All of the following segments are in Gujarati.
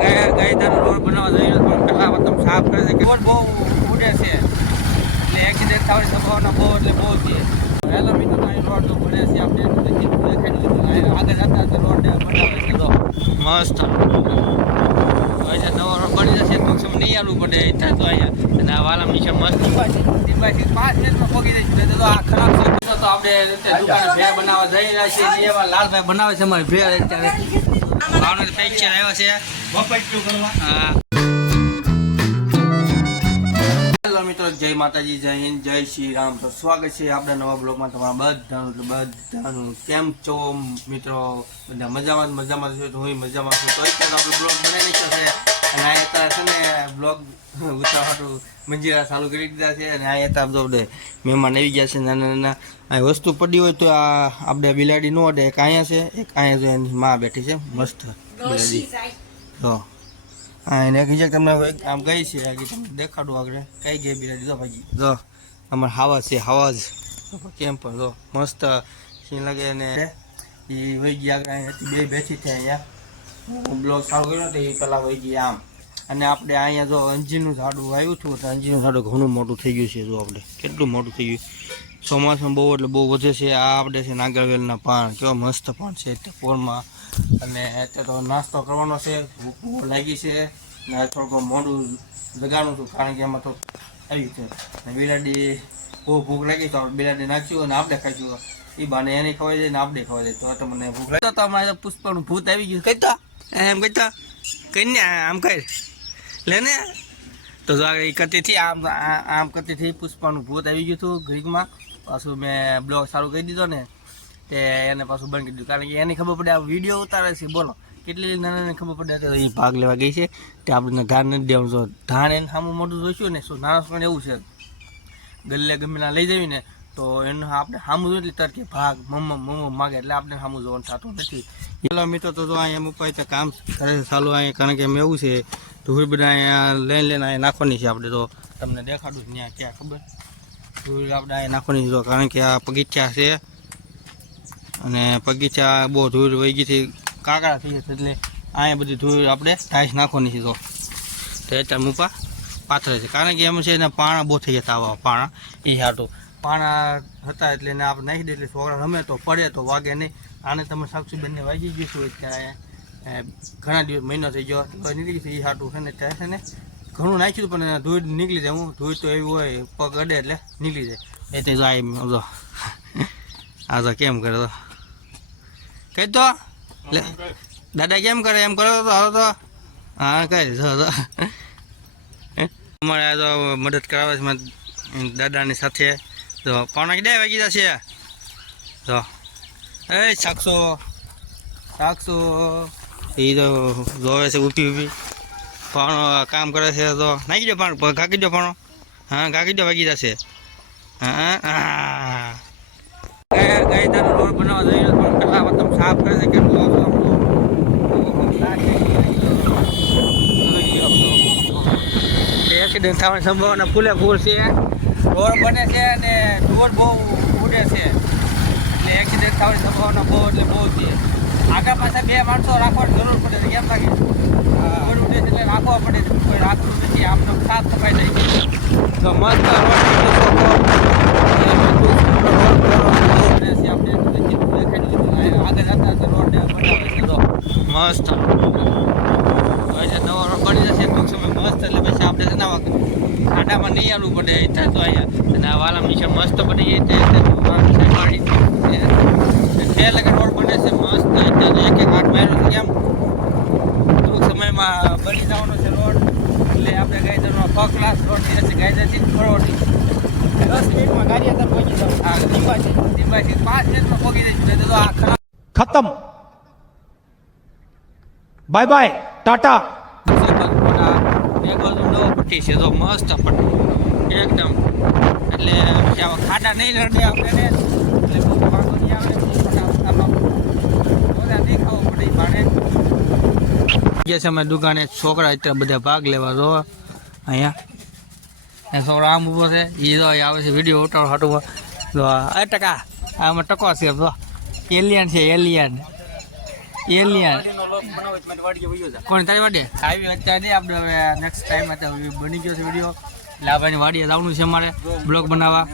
ગયા ગયા તારો રોડ બનાવવા જઈ રહ્યો પણ પહેલાં મતલબ સાફ કરે છે રોડ બહુ ઉડે છે. એટલે એક્સિડન્ટ થવાની સંભાવના બહુ, એટલે બહુ છે. હેલો મિત્રો રોડ તો બને છે. તો તો રોડ બનાવે તો મસ્ત. નવો રોડ બની જશે સમય નહીં આવવું પડે. તો અહીંયા. અને આ વાલા નીચે મસ્ત. પાંચ મિનિટમાં પહોંચી જઈશું. તો આ ખરાબ તો આપણે બનાવવા જઈ રહ્યા છીએ. એમાં લાલભાઈ બનાવે છે. અમારી ભેળ અત્યારે. ભાવનગર પિક્ચર આવ્યો છે. હેલો જય માતાજી, જય હિન્દ, જય શ્રી રામ. તો સ્વાગત છે આપણા નવા બ્લોગમાં તમારા બધાનું બધાનું. કેમ છો મિત્રો? બધા મજામાં મજામાં છો? તો હું મજામાં છું. તો આપણો બ્લોગ બનાવી છે. અને આ અત્યારે છે ને બ્લોગ ઉતારવાનું મંજીરા ચાલુ કરી દીધા છે. અને આ અત્યારે બધો મહેમાન આવી ગયા છે નાના નાના. આ વસ્તુ પડી હોય તો આ આપણે બિલાડી નો અડે. એક અહીંયા છે, એક અહીંયા છે, એની માં બેઠી છે. મસ્ત બિલાડી. હા, એને કીધે તમને આમ ગઈ છે આ તમને દેખાડું આગળ. કઈ ગઈ જો જો, અમારે હાવા છે, હાવા જ. કેમ જો, મસ્ત સીન લાગે ને એ વહી ગયા આગળ અહીં બે બેઠી છે અહીંયા. હું બ્લોગ કર્યો તો એ પહેલાં વહી ગયા આમ. અને આપણે અહીંયા જો અંજીરનું ઝાડું આવ્યું હતું, તો અંજીનું ઝાડું ઘણું મોટું થઈ ગયું છે, જો આપણે. કેટલું મોટું થઈ ગયું. ચોમાસામાં બહુ, એટલે બહુ વધે છે. આ આપણે છે નાગરવેલના પાન. કેવા મસ્ત પાન છે. પોળમાં અને અત્યારે તો નાસ્તો કરવાનો છે. ભૂખ લાગી છે. ને થોડુંક મોડું લગાડું છું, કારણ કે એમાં તો આવી છે. અને બિલાડી બહુ ભૂખ લાગી તો બિલાડી નાખ્યું અને આપણે ખાઈશું એ બાને એને ખવાઈ જાય ને આપણે ખવાઈ જાય તો તો મને ભૂખ લાગી. તો અમારે પુષ્પનું ભૂત આવી ગયું. કહેતા? એમ કહેતા? કહીને આમ કહી લે ને. તો જો આ કતીથી આમ આમ કરતીથી પુષ્પાનું ભૂત આવી ગયું હતું ગ્રીકમાં. પાછું મેં બ્લોગ સારું કહી દીધો ને, તે એને પાછું બંધ કરી દીધું. કારણ કે એને ખબર પડે આ વીડિયો ઉતારે છે, બોલો. કેટલી નાના ખબર પડે તો એ ભાગ લેવા ગઈ છે. તે આપણને ધાન નથી દેવાનું. જો ધાન એને સામું મોટું જોઈશું ને, શું નાના પણ એવું છે. ગલ્લે ગમે ના લઈ જવી ને, તો એનું આપણે સામું જોઈએ એટલે તરકે ભાગ, મમ્મા મમ્મા માગે એટલે આપણે સામું જોવાનું થતું નથી. પેલો મિત્રો, તો જો અહીંયા મૂકવાય તો કામ કરે છે ચાલુ અહીંયા, કારણ કે એમ એવું છે, ધૂળ બધા અહીંયા લઈને લઈને અહીંયા નાખવાની છે આપણે તો તમને દેખાડું ત્યાં ક્યાં ખબર. આપણે અહીંયા નાખવાની દીધો કારણ કે આ બગીચા છે અને બગીચા બહુ ધૂળ વહી ગઈ હતી કાકડા થઈ જશે એટલે અહીંયા બધી ધૂળ આપણે ટાઈસ નાખવાની છે તો એટલે મૂપા પાથરે છે. કારણ કે એમ છે ને, પાણા બહુ થઈ જતા આવા પાણા. એ હાટું. પાણા હતા એટલે એને આપણે નાખી દે એટલે છોકરા રમે તો પડે, તો વાગે નહીં. આને તમે સાક્ષી બંને વાગી ગયું અત્યારે. ઘણા દિવસ મહિનો થઈ ગયો નીકળી છે એ હાટું. છે ને ત્યાં છે ને ઘણું નાખ્યું પણ ધૂળ નીકળી જાય. હું ધૂળ તો એવી હોય, પગ અડે એટલે નીકળી જાય. એટલે જો આ એમ જો. આ તો કેમ કરે તો? કઈ તો દાદા કેમ કરે? એમ કરો તો હવે તો. હા કઈ જો તો અમારે આ તો મદદ કરાવે છે દાદાની સાથે. તો પાણા કેટલા વાગી જશે? તો એ સાક્ષો સાક્ષો એ તો જોવે છે, ઊભી ઊભી. પાણો કામ કરે છે તો નાખી દો પણ કાકી દો પાણો હા, કાકી દો વાગી જશે. હા ગયા તારો રોડ બનાવવા જઈ પણ સાફ કરે છે કેટલું એક્સિડન્ટ થવાની સંભાવના ફૂલે ફૂલ છે. રોડ બને છે અને રોડ બહુ ઉડે છે. એટલે એક્સિડન્ટ થવાની સંભાવના બહુ, એટલે બહુ છે. આગળ પાછા બે માણસો રાખવાની જરૂર પડે કેમ લાગે ઉડે છે એટલે રાખવા પડે છે. કોઈ રાખતું નથી. આમ સાફ સફાઈ થઈ ગઈ તો મસ્ત. મસ્ત નવો રોડ બની જશે. ટૂંક સમય મસ્ત એટલે પછી આપણે છે ને ખાડામાં નહીં આવવું પડે. ત્યાં તો અહીંયા. અને આ વાલા મિશન મસ્ત બની જાય. તે બે લગન રોડ બને છે. અત્યારે સમયમાં બની જવાનો છે રોડ એટલે આપણે ગાયધરનો ક ક્લાસ રોડ છે ગાયધરથી દસ મિનિટમાં ગાડી અંદર પહોંચી જાવ હા ધીમાથી પાંચ મિનિટમાં પહોંચી જઈશું તો આ ખતમ. Bye bye, tata. પટ્ટી છે તો મસ્ત પટ્ટી એકદમ. એટલે ખાડા નહીં રડે આપણે છે અમે દુકાને છોકરા અત્યારે બધા ભાગ લેવા જો. અહીંયા. છોકરો આમ ઊભો છે. એ જો આવે છે વીડિયો ઉતારો હાટું જો એ ટકા આમાં ટકો છે જો. એલિયન છે એલિયન. એલિયન. કોણ તારી વાડે? આવી અત્યારે નહીં આપણે હવે નેક્સ્ટ ટાઈમ અત્યારે બની ગયો છે વીડિયો. એટલે આ ભાઈની વાડીએ જવાનું છે અમારે બ્લોગ બનાવવા.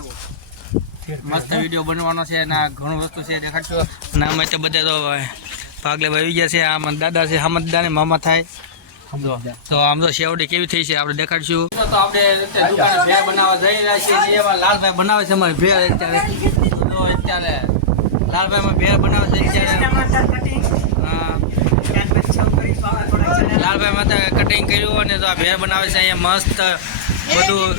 મસ્ત વીડિયો બનવાનો છે અને આ ઘણું વસ્તુ છે દેખાડશો. અને અમે તો બધા તો ભાગ લેવા આવી ગયા છે. આમાં દાદા છે હામદદા ને મામા થાય. તો આમ તો શેવડી કેવી થઈ છે આપણે દેખાડશું. તો આપણે ભેળ બનાવવા જઈ રહ્યા છીએ એમાં લાલભાઈ બનાવે છે અમારી ભેળ અત્યારે. તો અત્યારે લાલભાઈ માં ભેળ બનાવે છે અત્યારે. લાલભાઈ માં કટિંગ કર્યું અને તો આ ભેળ બનાવે છે, અહીંયા મસ્ત બધું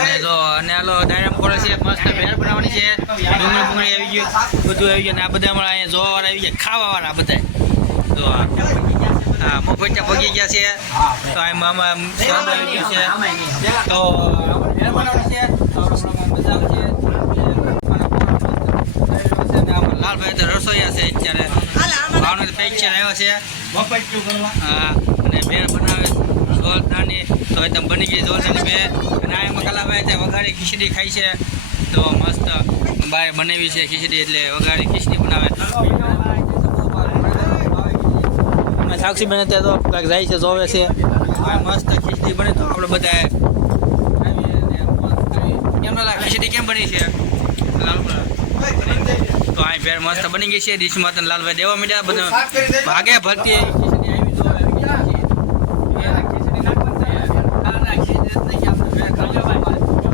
અને જો અને આલો ડાયરામ છે મસ્ત ભેળ બનાવવાની છે. ડુંગળી બુંગળી આવી ગયું બધું આવી ગયું અને આ બધા અમારા અહીંયા જોવા આવી ગયા ખાવા વાળા બધા જો હા મફતિયા પગી ગયા છે. તો આ મામા સ્વાદ આવી ગયું છે. તો ભેળ બનાવવાની છે તો લાલભાઈ તો રસોઈયા છે અત્યારે. ભાવનગર પેક્ચર આવ્યો છે. હા અને ભેળ બનાવે જોરદારની તો એકદમ બની ગઈ જોરદારની બે. અને આ એમાં કલાભાઈ છે વઘારી ખીચડી ખાઈ છે. તો મસ્ત બાય બનાવી છે ખીચડી એટલે વઘારી ખીચડી બનાવે. સાક્ષી સાક્ષીબેન અત્યારે તો કાંઈક જાય છે જોવે છે. મસ્ત ખીચડી બને તો આપણે બધા. કેમ ખીચડી કેમ બની છે. તો અહીં ફેર મસ્ત બની ગઈ છે ડીશમાં માતા લાલભાઈ દેવા માંડ્યા બધા. ભાગે ભરતી એવી ખીચડી આવી તો આવી ગયા છે. એ આ ખીચડી નાખવાની છે. ના, ના, ખીચડી જ નહીં, આપણે ભેળ ખાઈ લેવાની.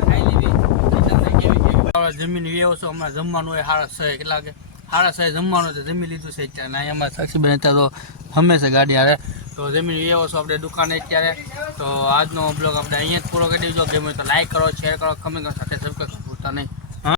ખાઈ લેવી. ખીચડી કેવી કેવી. આપણે જમીન વ્યવ છો, હમણાં જમવાનું હોય સાડા છ કેટલા કે સાડા છ જમવાનું છે, જમી લીધું છે અત્યારે. અહીંયા અમારે સાક્ષીબેન અત્યારે તો હંમેશા ગાડી હારે. તો જમીન વ્યવ છો, આપણે દુકાને અત્યારે. તો આજનો બ્લોગ આપણે અહીંયા જ પૂરો કરી દીધો ગમે તો લાઈક કરો શેર કરો કમેન્ટ કરો, સાથે સબસ્ક્રાઈબ ભૂલતા નહીં.